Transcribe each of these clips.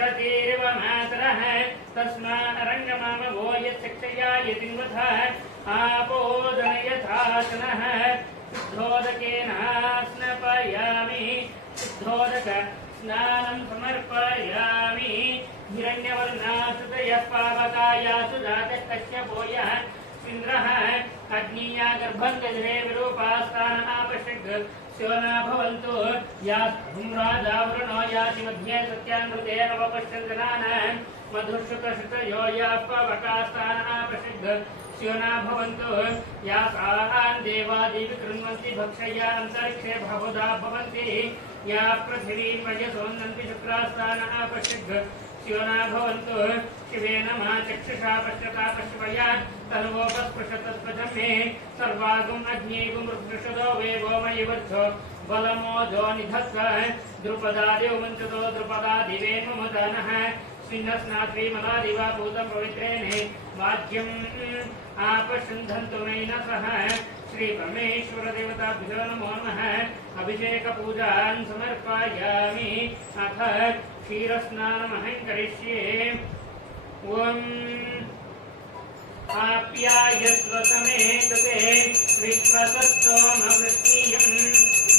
उषतीरिव मातरः तस्मारङ्गमामवो यच्छक्षया यतिन्वथः आपोदनयथासनः शुद्धोदकेन स्नापयामि शुद्धोदक स्नानं समर्पयामि हिरण्यवर्णासुतयः पावकायासु जातः कश्यपो यः इन्द्रः अग्निया गर्भं ददरे विरूपास्तान आपश्यग् स्योना भवन्तु याधूम्राजावृणो याति मध्ये सत्यानृते नवपश्चन्दनान् मधुश्रुतश्रुतयो याः पावकास्तान आपश्यग् स्योना भवन्तु यासान् देवादेवी कृण्वन्ति भक्षया अन्तरिक्षे बहुधा भवन्ति या पृथिवीं वयसोन्नन्ति शुक्रास्तान आपश्यग् स्योना भवन्तु शिवेन मा चक्षुषा पश्यता पश्यया तन्वोपस्पृशतस्पजं मे सर्वागुम् अग्निगुं रुद्रषदो वेगो मयि वर्धो बलमोजो निधत्त द्रुपदादेव वञ्चतो द्रुपदादिवेन ममदानः स्विन्नस्नात्रीमलादिवा भूतं पवित्रेणे वाद्यम् आपशुन्धन्तु नैनसः श्रीपरमेश्वरदेवताभ्यो नमो नमः अभिषेकपूजान् समर्पयामि अथ क्षीरस्नानमहं करिष्ये ॐ आप्यायस्व समेतते विश्वतस्तोमवृष्टियं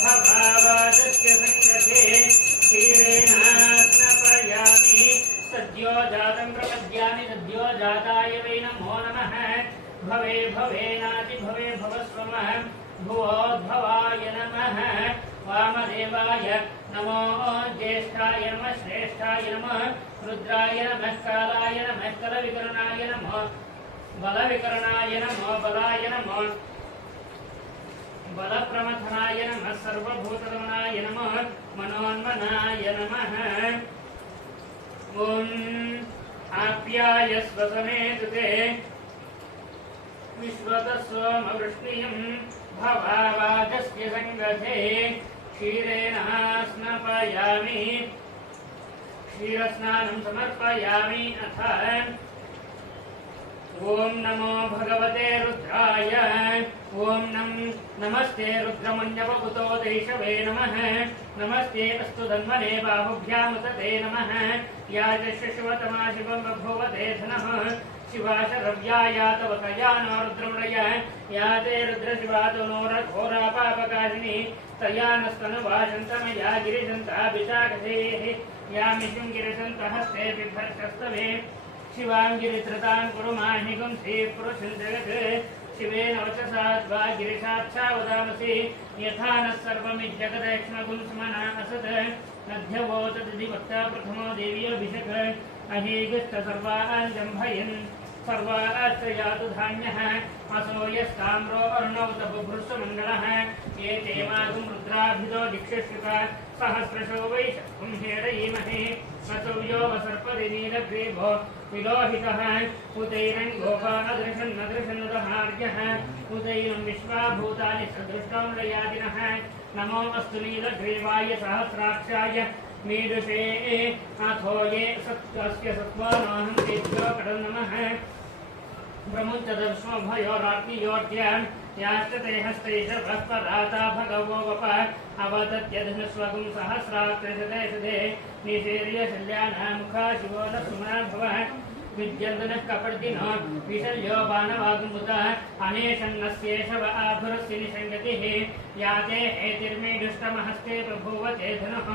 भवावादस्य सङ्गते क्षीरेण स्नापयामि सद्यो जातं प्रपद्यामि सद्यो जाताय वै नमो नमः भवे भवेनाति भवे भवस्वमः भुवोद्भवाय नमः वामदेवाय नमो ज्येष्ठाय नमः श्रेष्ठाय नमः रुद्राय नमः कालाय नमः कलविकरणाय नमः बलविकरणाय नमो बलाय नमो बलप्रमथनाय नमः सर्वभूतगमनाय नमः मनोन्मनाय नमः ॐ आप्यायस्व समेतते विश्वतस्वमवृष्णियं भवावागस्य सङ्गते क्षीरेण स्नापयामि क्षीरस्नानं समर्पयामि अथ ॐ नमो भगवते रुद्राय ॐ नमस्ते रुद्रमण्यवपुतो दैशवे नमः नमस्ते अस्तु धन्वने बाहुभ्यामुतते नमः या च शिशुवतमा शिवं बभूवते धनः शिवाशरव्यायातवतया नो रुद्रमृय या ते रुद्रशिवातो नो रघोरापापकाशिनी तया नस्तनुवाशन्तमया गिरिशन्ताभिषाकथेः यामिषुं गिरिशन्तहस्ते बिभर्षस्तवे शिवाङ्गिरित्रतां कुरु माहिगुं श्रीपुरुषं जगत् शिवेन वचसा त्वा गिरिशाच्छा वदामसि यथा नः सर्वमिज्जगदैक्ष्णगुं सुमना असत् नध्यवोचदिवक्ता प्रथमो देवीयोऽभिषक् अहीगश्च सर्वान् जम्भयन् सर्वाश्च यातु धान्यः असो यस्ताम्रो अर्णवत बुभृत्समङ्गलः ये ते मागुं रुद्राभिदो दिक्षुषुका सहस्रशो वै शक्तिं हेरयीमहे असौ यो वसर्पदिनीलग्रीभो विलोहितः उदैरङ्गोपा अदृशन्नदृशन्नदहार्यः उदैनं विश्वाभूतानि सदृष्टौलयादिनः नमो अस्तु नीलग्रीवाय सहस्राक्षाय मीदुषे अथो ये सत्यस्य सत्त्वानाहं तेभ्यो कडं नमः ब्रह्मचदर्श्वभयोरात्मीयोर्ध्यान् याश्च ते हस्तैः भस्पराता भगवो वप अवदत्यधनुस्वगुं सहस्राक्षशते निशीर्य शल्यानां मुखा शिवो न सुमना भवः विद्यन्तनः कपर्दिनो विशल्यो बाणवागुमुतः अनेशन्नस्येषव आभुरस्य निषङ्गतिः याते हेतिर्मेदुष्टमहस्ते बभूवते धनुः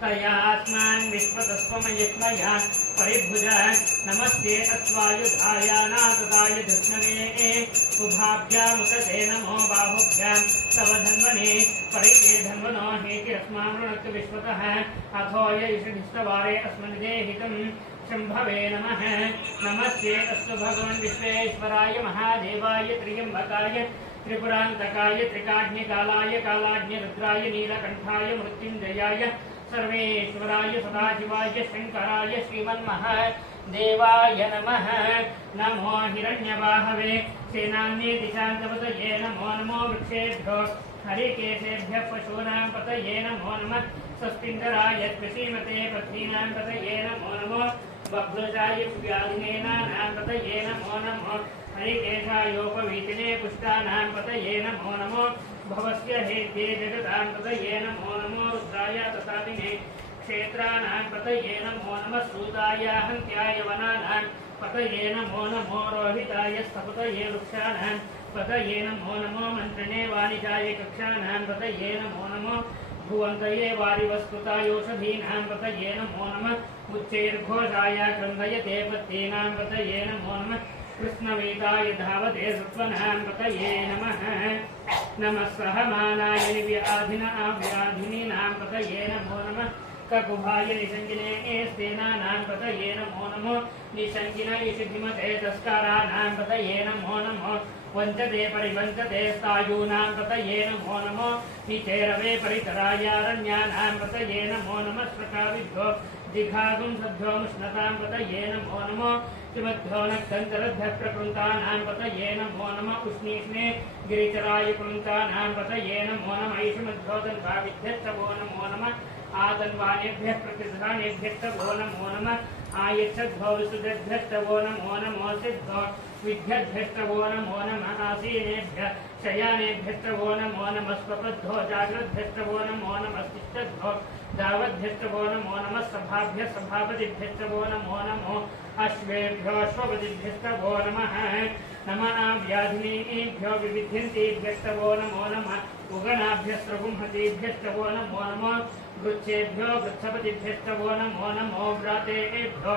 तयास्मान् विश्वतस्त्वमयित्मया परिभुजः नमस्ते अश्वायुधायानातताय धृष्णवे उभाभ्यामुतते नमो बाहुभ्यां तव धन्वने परिते धन्वनो हेतिरस्मामृणक् विश्वतः अथो यैषधिस्तवारे अस्मन्देहितम् शम्भवे नमः नमस्ते अस्तु भगवन् विश्वेश्वराय महादेवाय त्र्यम्बकाय त्रिपुरान्तकाय त्रिकाग्निकालाय कालाग्निरुद्राय नीलकण्ठाय मृत्युञ्जयाय सर्वेश्वराय सदाशिवाय शङ्कराय श्रीमन्महादेवाय नमः नमो हिरण्यवाहवे सेनान्ये दिशान्तपतये नमो नमो वृक्षेभ्यो हरिकेशेभ्यः पशूनां पतये नमो नमः स्वस्तिन्दराय कृषीमते पथीनां पतये नमो नमो बभ्रुजाय व्याधिनेनानां पतये नमो नमो हरिकेशायोपवीतिने पुष्टानां पतये नमो नमो भवस्य हेत्ये जगतां पतये नमो नमो रुद्राय तथादिने क्षेत्राणां पतये नमो नमः सूताय हन्त्याय वनानां पतये नमो नमो रोहिताय स्थपतये वृक्षाणां पतये नमो नमो मन्त्रिणे वाणिजाय कक्षाणां पतये नमो नमो भुवन्तये वारिवस्कृतायोषधीनां पतये नमो नमः उच्चैर्घोषाय क्रन्दयते पत्तीनां पतये नमो नमः कृष्णवेदाय धावते सत्त्वनां पतये नमः नमः सहमानाय व्याधिनीनां पतये नमो नमः ककुभाय निषङ्गिने स्तेनानां पतये नमो नमो निषङ्गिन इषिधिमते तस्कराणां पतये नमो नमो वञ्चते परिवञ्चते स्थायूनां पतये नमो नमो निचेरवे परितरायारण्यानां पतये नमो नमः श्रकाविभ्यो जिघागुं सद्भ्यो मुष्णतां पतये नमो नमो किमद्भ्यो नक्तन्तरद्भ्यः प्रकृन्तानां पतये नमो नमः उष्णीष्णे गिरिचराय कृन्तानां पतये नमो नमः ईशुमद्भ्यो तन्भाविभ्यस्तवो नमो नमः आतन्वानेभ्यः प्रतिसरानेभ्यस्तवो नमो नमः आयच्छद्भ्यो विसुदेभ्यस्तवो नमो नमो सिद्धो विद्यद्भ्यस्तवो नमो नमः आसीनेभ्यः शयानेभ्यस्तवो नमो नमः स्वपद्धो जाग्रद्भ्यस्तवो नमो नमः तिष्ठद्भ्यो दावद्भ्यस्तवो नमो नमः सभाभ्यः सभापतिभ्यस्तवो नमो नमो अश्वेभ्यो अश्वपतिभ्यस्तवो नमः नमः व्याधिनीभ्यो विविध्यन्तेभ्यस्तवो नमो नमः उगणाभ्यस्त्रगुंहतेभ्यस्तवो नमो नमो गृच्छेभ्यो गृच्छपतिभ्यस्तवो नमो नमो व्रातेभ्यो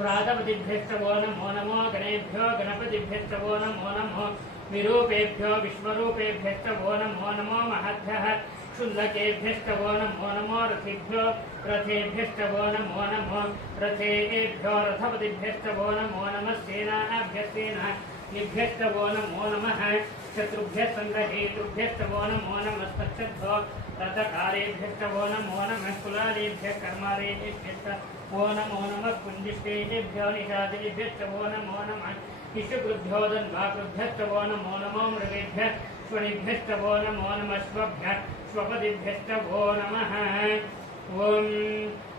व्रातपतिभ्यस्तवो नमो नमो गणेभ्यो गणपतिभ्यस्तवो नमो नमो विरूपेभ्यो विश्वरूपेभ्यस्तवो नमो नमो महद्भ्यः क्षुल्लकेभ्यस्तवो नमो नमो रथेभ्यो रथेभ्यस्तवो नमो नमो रथेभ्यो रथपतिभ्यस्तवो नमो नमः सेनाभ्यस्तेनाभ्यस्तवो नमो नमः शत्रुभ्यः सङ्ग्रहेतृभ्यस्तवो नमो नमस्तच्छद्भ्यो रथकारेभ्यस्तवो नमो नमः कुलालेभ्यः कर्मारेभ्यस्तवो नमो नमः कुञ्जिष्टेभ्यो निषादेभ्यस्तवो नमो नमः इषुकृभ्यो दन्वाकृभ्यस्तवो नमो नमो मृगेभ्यः स्वनिभ्यस्तवो नमो नमः स्वभ्यः स्वपतिभ्यस्तवो नमः ॐ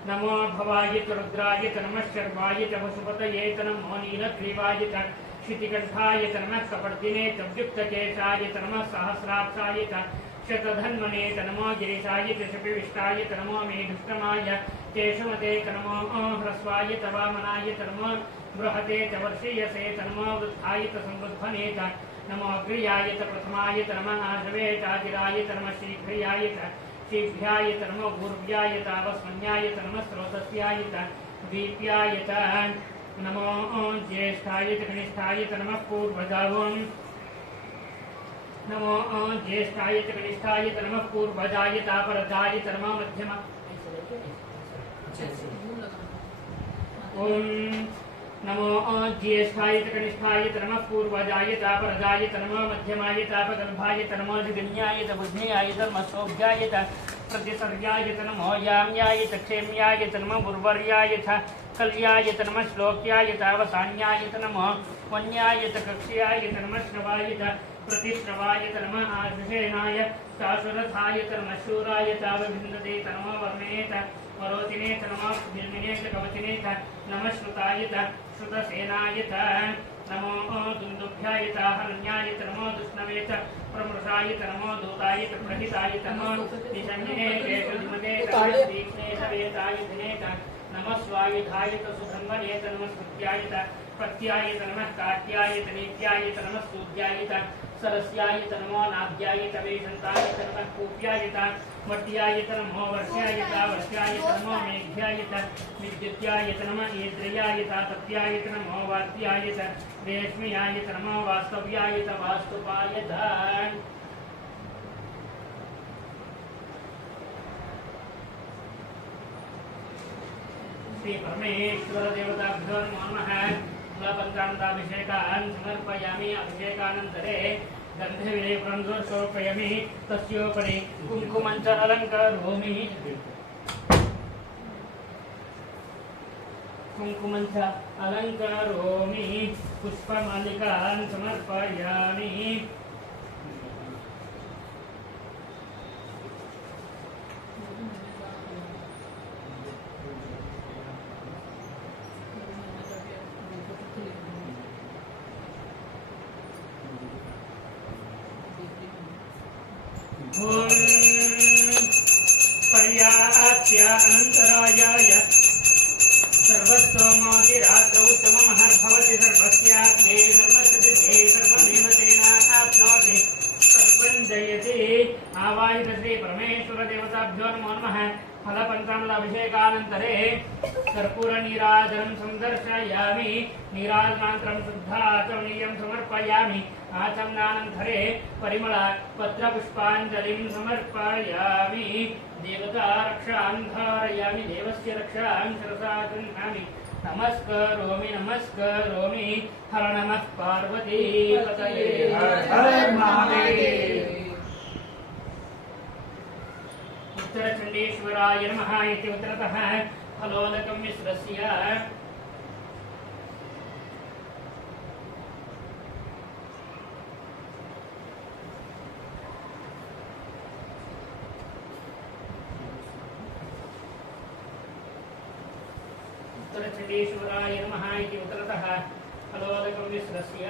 नमो भवाय च रुद्राय च नमः शर्वाय च वसुपतये च नमो नीलग्रीवाय च क्षितिकण्ठाय च नमः कपर्दिने च व्युक्तकेशाय च नमः सहस्राक्षाय च शतधन्वने च नमो गिरिशाय च शपिविष्टाय च नमो मेढुष्टमाय केशमते च नमो ह्रस्वाय च वामनाय च नमो बृहते च वर्षीयसे च नमो वृद्धाय च संवृद्धने च नमो अग्र्याय च प्रथमाय च नमः आशवे चाजिराय च नमः शीघ्रियाय च शीघ्र्याय च नमो पूर्व्याय च अवस्मन्याय च नमः स्रोतस्याय च दीप्याय च नमो ज्येष्ठाय च कनिष्ठाय च नमः पूर्वजावं नमो ज्येष्ठाय च कनिष्ठाय च नमः पूर्वजाय च अपरजाय च नमः मध्यम ॐ नमो ज्येष्ठाय च कनिष्ठाय च नमः पूर्वजाय च अपरजाय च नमः मध्यमाय च अपगर्भाय च नमो जगन्याय च बुद्ध्याय च नमः सौभ्याय च प्रतिसर्याय च नमो याम्याय च क्षेम्याय च नमः गुर्वर्याय च कल्याय च नमः श्लोक्याय च अवसान्याय च नमो वन्याय च कक्ष्याय च नमः श्रवाय च प्रतिश्रवाय च नमः आशुषेणाय चाशुरथाय च नमः शूराय च अवभिन्दते च नमो वर्णे च वरोतिने च नमः निर्मिने च कवचिने च नमः श्रुताय च श्रुतसेनाय च नमो दुन्दुभ्याय च हरण्याय च नमो दुष्णवे च प्रमृषाय च नमो दूताय च प्रहिताय च नमो निषङ्गिने केशुधिमते च तीक्ष्णे च वेदायुधिने च नमः स्वायुधाय च सुब्रह्मण्ये च नमः स्तुत्याय च पत्याय च नमः काट्याय च नीत्याय च नमः सूर्याय च सरस्याय च नमो नाभ्याय च वेशन्ताय च नमः कूप्याय च मट्याय च नमो वर्ष्याय च वर्ष्याय च नमो मेघ्याय च विद्युत्याय च नमः ईद्रियाय च तप्याय च नमो वात्याय च रेश्म्याय च नमो वास्तव्याय च वास्तुपाय च श्री परमेश्वर देवताभ्यो नमो नमः पंचामृताभिषेकान् समर्पयामि अभिषेकानन्तरे गन्धविलेपनं समर्पयामि तस्योपरि कुङ्कुमं च अलङ्करोमि पुष्पमालिकान् समर्पयामि पर्याप्य अनन्तरायाय सर्वस्तोमोतिरात्र उत्तममहर्भवति सर्वस्याप्ये सर्वस्य सर्वमेव तेनाप्नोति सर्वं जयति आवाहित श्री परमेश्वर देवताभ्यो नमो नमः फलपञ्चामृताभिषेकानन्तरे कर्पूरनीराजनं सन्दर्शयामि नीराजनानन्तरं शुद्धाचमनीयं समर्पयामि आचमनानन्तरे परिमळ पत्रपुष्पाञ्जलिं समर्पयामि देवता रक्षां धारयामि देवस्य रक्षां शिरसा गृह्णामि नमस्करोमि हर नमः पार्वती पतये हर महादेव उत्तरचण्डेश्वराय नमः इति उत्तरतः फलोदकं मिश्रस्य उत्तरचण्डेश्वराय नमः इति उत्तरतः फलोदकं मिश्रस्य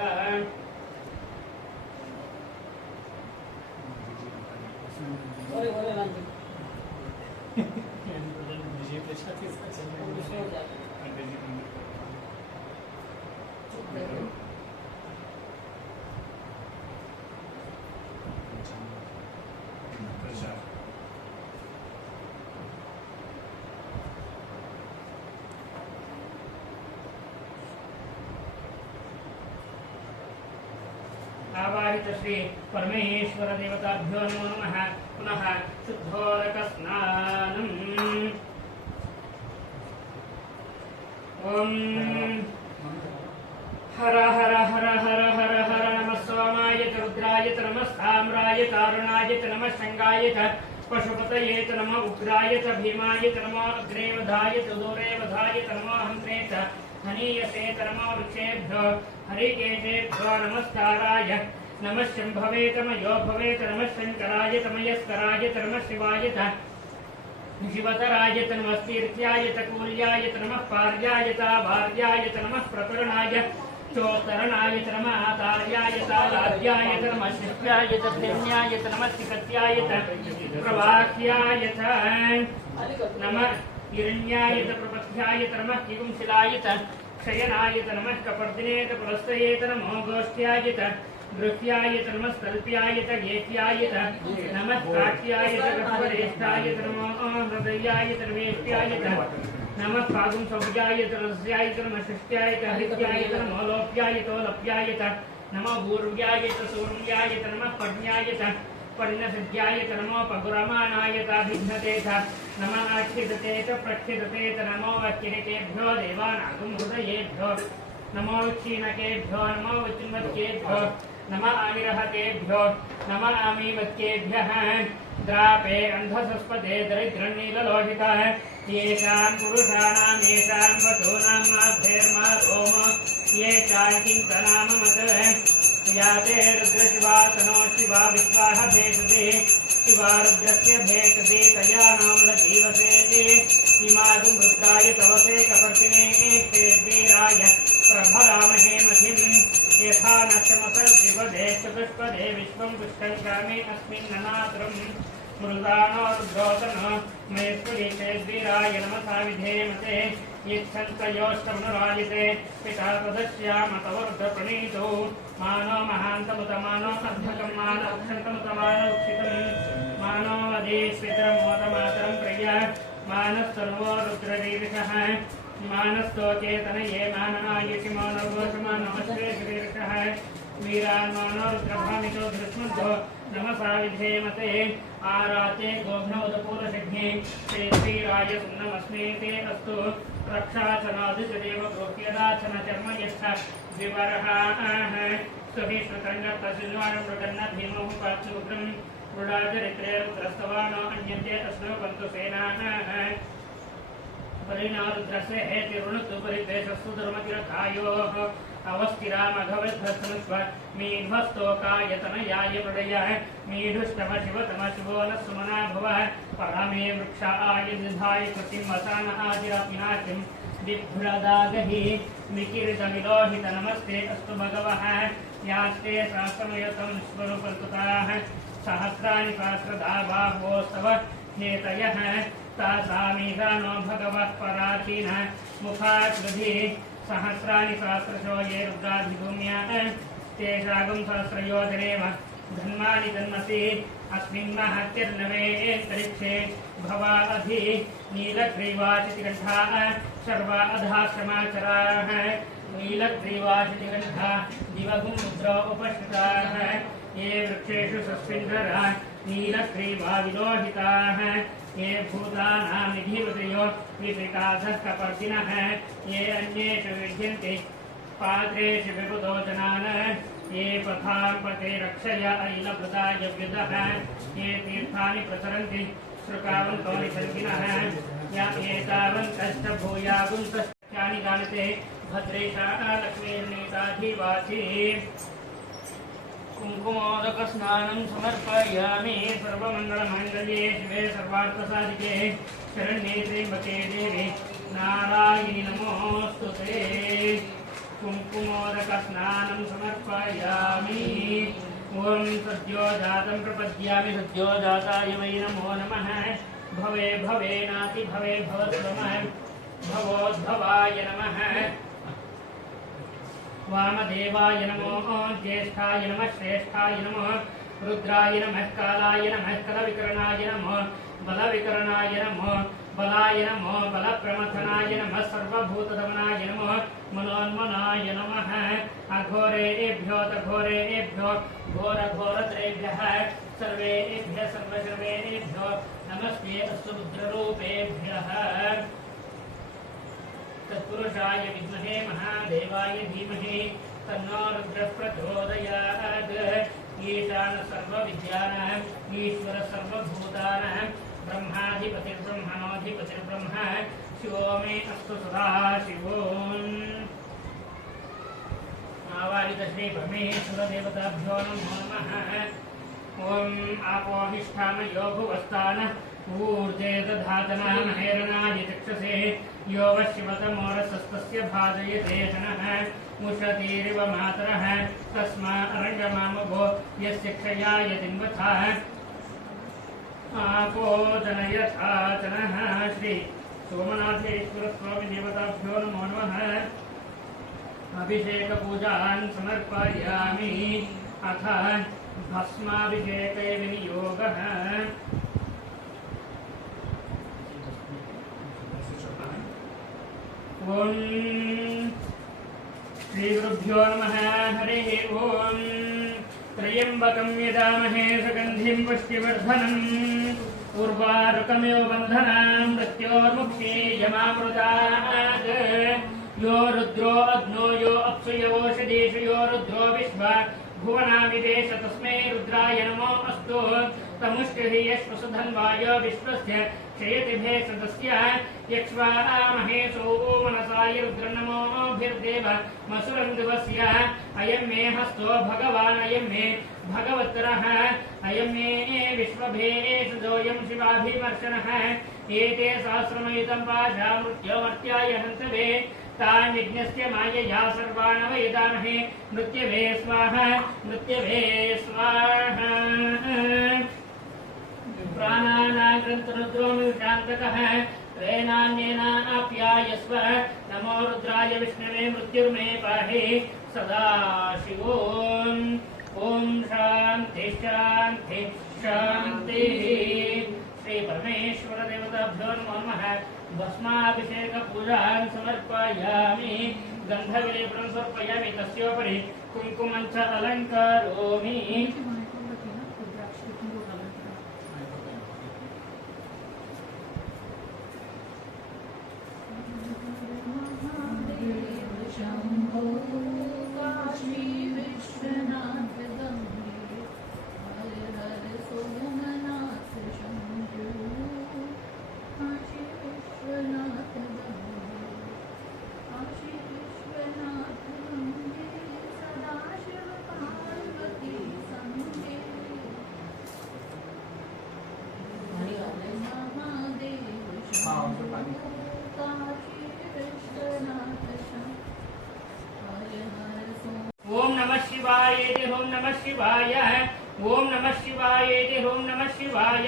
आवाहित श्री परमेश्वर देवताभ्यो नमो नमः पुनः शुद्धोदकस्नानम् ओम हर हर हर हर हर हर नमः सोमाय रुद्राय नमः साम्राय तारुणाय नमः शंगाय पशुपतये नमः उग्राय भीमाय नमः अग्रेवधाय दूरेवधाय नमः हंत्रे हनीयसे नमः वृक्षेभ्यो हरिकेशेभ्यो नमस्काराय नमः शंभवे तमयो भवे नमः शंकराय तमयस्कराय नमः शिवाय शिवतराय नमस्तीर्थ्याय कूल्याय नमः पार्याय भार्याय नमः प्रतरणाय चोतरणाय नमः आतार्याय लाद्याय नमः शिष्याय प्रेम्याय नमः चिकत्याय प्रवाह्याय नमः हिरण्याय प्रपथ्याय नमः किगुंशिलाय क्षयनाय नमः कपर्दिने पुरस्तये नमो गोष्ठ्याय गृह्याय नमः स्तल्प्याय गेह्याय नमः काक्याय गह्वरेष्ठाय नमो हृदयाय वेष्ट्याय नमः फागुं सौभ्याय रस्याय नमः शिष्ट्याय हरित्याय नमो लोप्याय लप्याय नमो भूर्व्याय सूर्याय नमः पड्याय परिणसिद्ध्याय नमो पगुरमाणाय भिन्नते नमः आक्षिदते प्रक्षिदते नमो वच्चिकेभ्यो देवानागुं हृदयेभ्यो नमो क्षीणकेभ्यो नमो वचिन्वत्केभ्यो नमः आमिरहतेभ्यो नमः आमीवत्केभ्यः द्रापे अंधसस्पते दरिद्रन्नीललोहितः येषां पुरुषाणां येषां पशूनां माभेर्मा रोम ये चाकिङ्कनाममत याते रुद्रशिवासनो शिवा विश्वाः भेषते शिवा रुद्रस्य भेषते तया नाम्रजीवसेते इमागुं वृत्ताय तवसे कपर्तिने वीराय प्रभरामहे मथिम् यथा नक्षमसर्जिवदे चतुष्पदे विश्वं पुष्कङ्कामे अस्मिन्ननात्रम् मृदानो रुद्रोतनो महेश्वरीशेद्वीराय नमसा विधेमते यच्छन्तयोष्टमनुराजिते पिता तदस्यामतवर्धप्रणीतो मानो महान्तमुतमानो अर्धकं मानो अक्षन्तमुतमानोक्षितं मानो अधीश्वितरमोतमातरं प्रिया मानस्तर्वो रुद्ररीरिषः मानस्तोचेतनये माननायुषिमो नवोषमानमश्रे श्रीरिषः वीरान्मानो रुद्रभामितो धृष्मन्तो नमसा विधेमते आराते गोघ्नोदपूरसिद्धि श्रीराय सुन्नमस्मेते अस्तु रक्षाचनादिशदेव गोप्यदाचन चर्म यस्थ विवरः स्वभिश्रुतङ्गत्तशिल्वानं मृगन्न भीमो पात्युग्रं मृडाचरित्रे रुद्रस्तवानो अन्यन्ते तस्नो पन्तु सेनाः परिणारुद्रस्य हेतिरुणतु परिद्वेषस्तु धर्मतिरखायोः अवस्थिरामघवद्भस्मस्व मीढ्वस्तोकायतनयाय प्रडयः मीढुष्टम शिवतम शिवो न सुमना भवः परमे वृक्षाय निधाय कृतिं वसान आदिरपिनाकिं दिग्भ्रदागहि मिकिरितमिलोहित नमस्ते अस्तु भगवः यास्ते सहस्रमयतं स्वरूपन्तुताः सहस्राणि सहस्रधा बाहोस्तव नेतयः तासामीशानो भगवः पराचीनः मुखाकृधि सहस्राणि सहस्रशो ये रुद्राधिभूम्याः तेषागं सहस्रयोजनेव धन्मानि जन्मसि अस्मिन् महत्यर्नवेन्तरिक्षे भवा अधि नीलग्रीवाचितिकण्ठाः सर्वा अधाश्रमाचराः नीलग्रीवाचितिकण्ठा दिवगुं रुद्रो उपस्थिताः ये वृक्षेषु सस्मिन्धरा नीलग्रीवा विलोहिताः ये भूतानां निधिवतयो विपिकाधः कपर्दिनः ये अन्येषु विद्यन्ते पात्रेषु विबुधो जनान् ये पथां पते रक्षय अयिलभृताय व्युदः ये तीर्थानि प्रचरन्ति श्रुकावन्तो निसर्गिनः या एतावन्तश्च भूयागुन्तश्चानि गानते भद्रेशा लक्ष्मीर्नीताधिवासी कुङ्कुमोदकस्नानं समर्पयामि सर्वमङ्गलमाङ्गल्ये शिवे सर्वार्थसाधिके शरण्ये त्र्यम्बके देवी नारायणि नमोऽस्तुते कुङ्कुमोदकस्नानं समर्पयामि ॐ सद्यो जातं प्रपद्यामि सद्यो जाताय वै नमो नमः भवे भवेनाति भवे भवत्वमः भवोद्भवाय नमः वामदेवाय नमो ज्येष्ठाय नमः श्रेष्ठाय नमः रुद्राय नमः कालाय नमः कलविकरणाय नमः बलविकरणाय नमः बलाय नमः बलप्रमथनाय नमः सर्वभूतदमनाय नमः मनोन्मनाय नमः अघोरेभ्यो तघोरेभ्यो घोरघोरत्रेभ्यः सर्वेभ्यः सर्वसर्वेभ्यो नमस्ते अस्तु रुद्ररूपेभ्यः तत्पुरुषाय विद्महे महादेवाय धीमहि तन्नो रुद्रः प्रचोदयात् ईशान सर्वविद्यानाम् ईश्वर सर्वभूतानां ब्रह्माधिपतिर्ब्रह्मणोऽधिपतिर्ब्रह्म शिवो मे अस्तु सदा शिवोन् आवाहित श्री परमेश्वरदेवताभ्यो नमो नमः ॐ आपोहिष्ठामयो भुवस्तानः ऊर्जे दधातना महेरणाय चक्षसे यो वशिवतमोरसस्तस्य भाजयते शनः मुषतीरिव मातरः तस्मा अरङ्गमामभो यस्य क्षयाय दिन्वथः आपो जनयथा जनः श्री सोमनाथेश्वरस्वामी देवताभ्यो नमो नमः अभिषेकपूजान् समर्पयामि अथ भस्माभिषेके विनियोगः ॐ श्रीगुरुभ्यो नमः हरिः ॐ त्र्यम्बकं यजामहे सुगन्धिं पुष्टिवर्धनम् उर्वारुकमिव बन्धनां मृत्योर्मुक्षीयमामृतात् यो रुद्रो अग्नो यो अप्सु यवोषधीषु यो रुद्रो विश्वा भुवनाविवेश तस्मै रुद्राय नमो अस्तु तमुष्टिः यश्वसुधन्वाय विश्वस्य क्षयति भेषदस्य यक्ष्वामहेशो मनसाय रुद्रनमोभिर्देव मसुरं दिवस्य अयं मे हस्तो भगवान् अयं मे भगवत्तरः अयं मे विश्वभेषजोऽयं शिवाभिमर्शनः एते सहस्रमयुतं पाशा मृत्योमर्त्याय हन्तवे तान् यज्ञस्य मायया सर्वान् वैदामहे मृत्यवे स्वाहा मृत्यवे स्वाहा प्राणानाग्रन्तरुद्रोमिशान्तकः त्वेनान्येनाप्यायस्व नमो रुद्राय विष्णवे मृत्युर्मे पाहि सदा शिवोन् ॐ शान्ति शान्ति शान्तिः श्री परमेश्वर देवताभ्यो नमो नमः भस्माभिषेकपूजान् समर्पयामि गन्धविलेपनं समर्पयामि तस्योपरि कुङ्कुमं च अलङ्करोमि ओम नमः शिवाय ओम नमः शिवाय ओम नमः शिवाय ओम नमः शिवाय